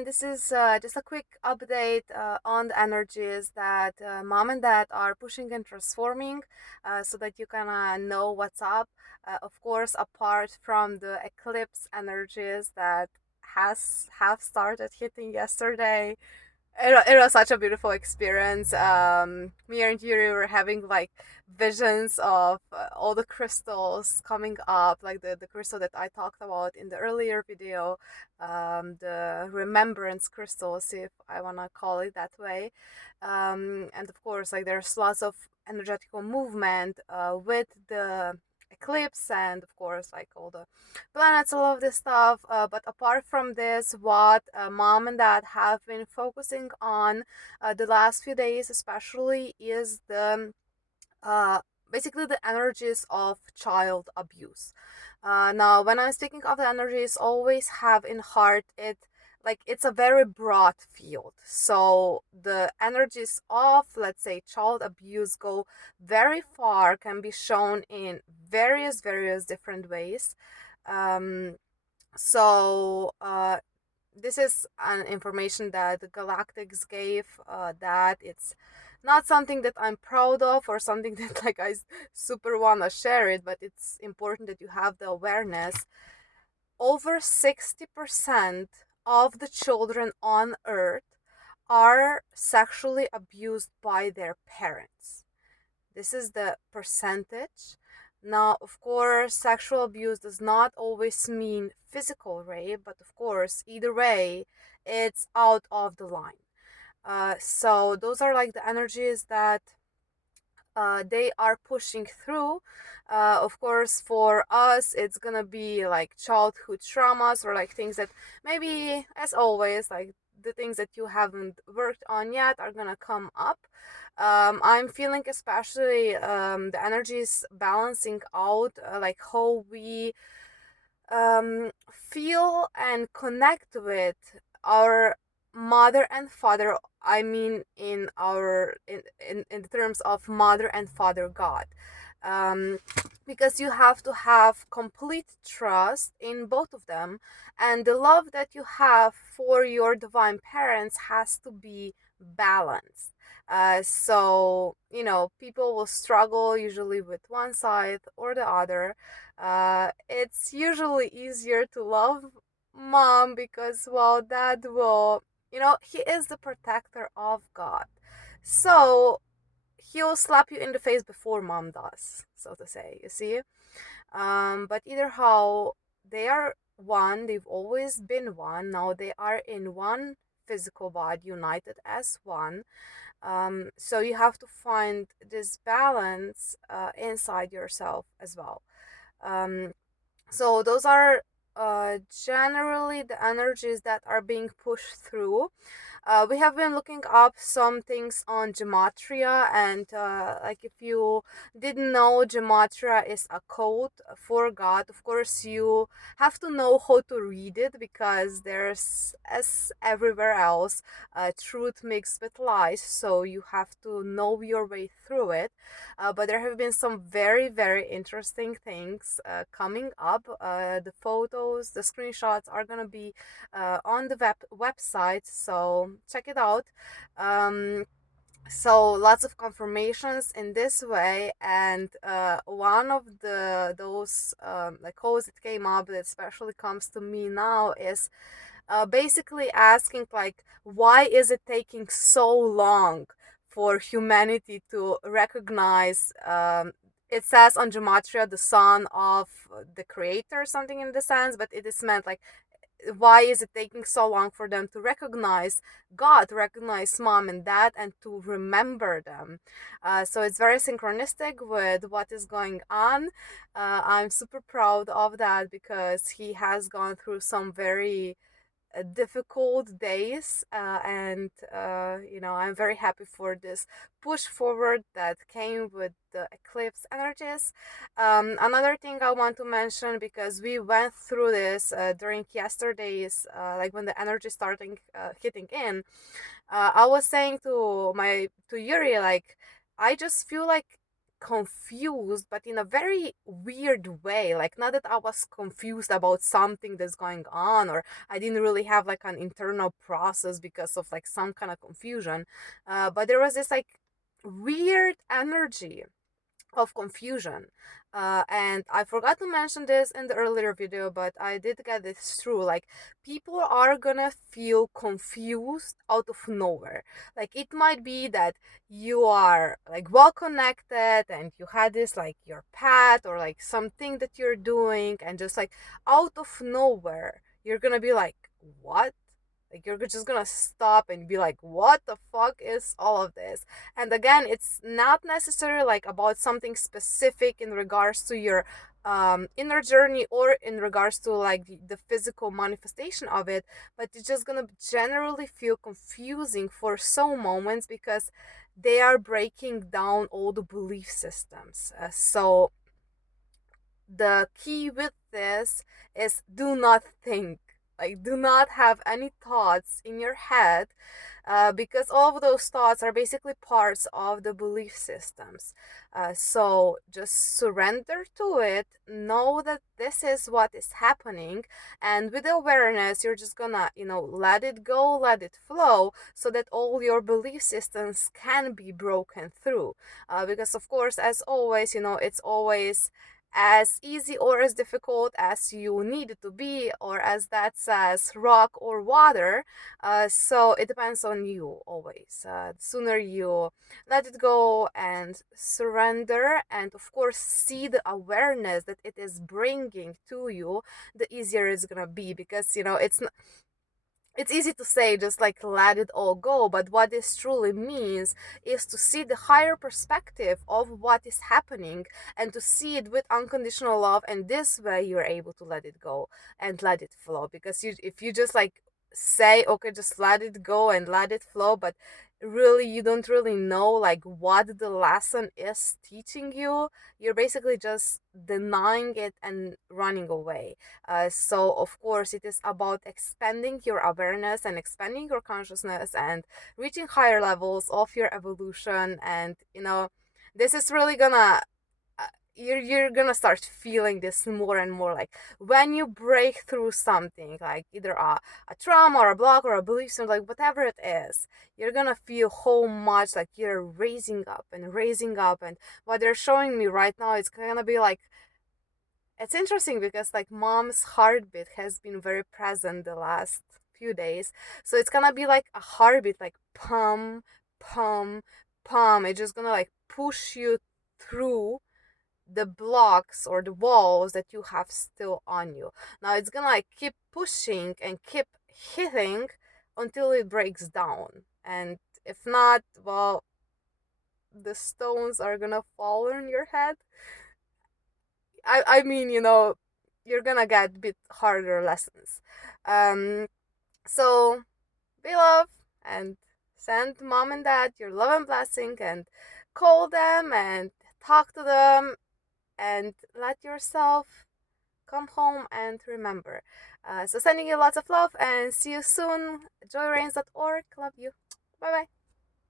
everyone. This is just a quick update on the energies that mom and dad are pushing and transforming so that you can know what's up. Of course, apart from the eclipse energies that have started hitting yesterday, it was such a beautiful experience. Me and Yuri were having like visions of all the crystals coming up, like the crystal that I talked about in the earlier video, the Remembrance crystals, if I want to call it that way. And of course, like there's lots of energetical movement with the eclipse, and of course like all the planets, all of this stuff. But apart from this, what mom and dad have been focusing on the last few days especially is the uh, basically the energies of child abuse. Now when I'm speaking of the energies, always have in heart it, like it's a very broad field, so the energies of, let's say, child abuse go very far, can be shown in various different ways. um, so this is an information that the galactics gave, that it's not something that I'm proud of or something that like super want to share it, but it's important that you have the awareness. Over 60% of the children on earth are sexually abused by their parents. This is the percentage. Now, of course, sexual abuse does not always mean physical rape, but of course, either way, it's out of the line. So those are like the energies that they are pushing through. Of course, for us, it's gonna be like childhood traumas or like things that maybe, as always, like the things that you haven't worked on yet are gonna come up. I'm feeling especially the energies balancing out, like how we feel and connect with our mother and father. I mean, in terms of mother and father God. um, because you have to have complete trust in both of them, and the love that you have for your divine parents has to be balanced. So people will struggle usually with one side or the other. It's usually easier to love mom because, well, dad will, he is the protector of God. So he'll slap you in the face before mom does, so to say, you see. But either how, they are one, they've always been one. Now they are in one physical body, united as one. So you have to find this balance inside yourself as well. um, so those are generally the energies that are being pushed through. We have been looking up some things on gematria, and like if you didn't know, gematria is a code for God. Of course, you have to know how to read it because there's, as everywhere else, truth mixed with lies. So you have to know your way through it. But there have been some very interesting things coming up. The photos, the screenshots are gonna be on the website, so check it out. Um, so lots of confirmations in this way, and one of those like calls that came up that especially comes to me now is basically asking, like, why is it taking so long for humanity to recognize, it says on gematria, the son of the creator, something in the sense, but it is meant like, why is it taking so long for them to recognize God, to recognize mom and dad, and to remember them? So it's very synchronistic with what is going on. I'm super proud of that because he has gone through some very difficult days, and I'm very happy for this push forward that came with the eclipse energies. Another thing I want to mention, because we went through this during yesterday's, like when the energy starting hitting in, I was saying to Yuri, like, I just feel like confused, but in a very weird way. Like, not that I was confused about something that's going on, or I didn't really have like an internal process because of like some kind of confusion, but there was this like weird energy of confusion. And I forgot to mention this in the earlier video, but I did get this through. Like, people are gonna feel confused out of nowhere. Like, it might be that you are like well connected and you had this like your path or like something that you're doing, and just like out of nowhere, you're gonna be like, what? Like, you're just gonna stop and be like, what the fuck is all of this? And again, it's not necessarily like about something specific in regards to your inner journey or in regards to like the physical manifestation of it, but it's just gonna generally feel confusing for some moments because they are breaking down all the belief systems. So the key with this is do not think, like do not have any thoughts in your head, because all of those thoughts are basically parts of the belief systems. So just surrender to it, know that this is what is happening, and with awareness you're just gonna, let it go, let it flow, so that all your belief systems can be broken through. Because of course, as always, it's always as easy or as difficult as you need it to be, or as that says, rock or water. So it depends on you always. The sooner you let it go and surrender, and of course see the awareness that it is bringing to you, the easier it's gonna be. Because it's easy to say just like let it all go, but what this truly means is to see the higher perspective of what is happening and to see it with unconditional love, and this way you're able to let it go and let it flow. Because if you just like say, okay, just let it go and let it flow, but really you don't really know like what the lesson is teaching you, you're basically just denying it and running away. So of course it is about expanding your awareness and expanding your consciousness and reaching higher levels of your evolution. And this is really gonna you're gonna start feeling this more and more. Like, when you break through something, like either a trauma or a block or a belief system, like whatever it is, you're gonna feel how much like you're raising up and raising up. And what they're showing me right now is gonna be like, it's interesting because like mom's heartbeat has been very present the last few days. So it's gonna be like a heartbeat, like pum, pum, pum. It's just gonna like push you through the blocks or the walls that you have still on you. Now it's gonna like keep pushing and keep hitting until it breaks down. And if not, well, the stones are gonna fall on your head. I mean, you're gonna get a bit harder lessons. Um, so be love and send mom and dad your love and blessing, and call them and talk to them, and let yourself come home and remember. So sending you lots of love and see you soon. joyreigns.org. Love you. Bye bye.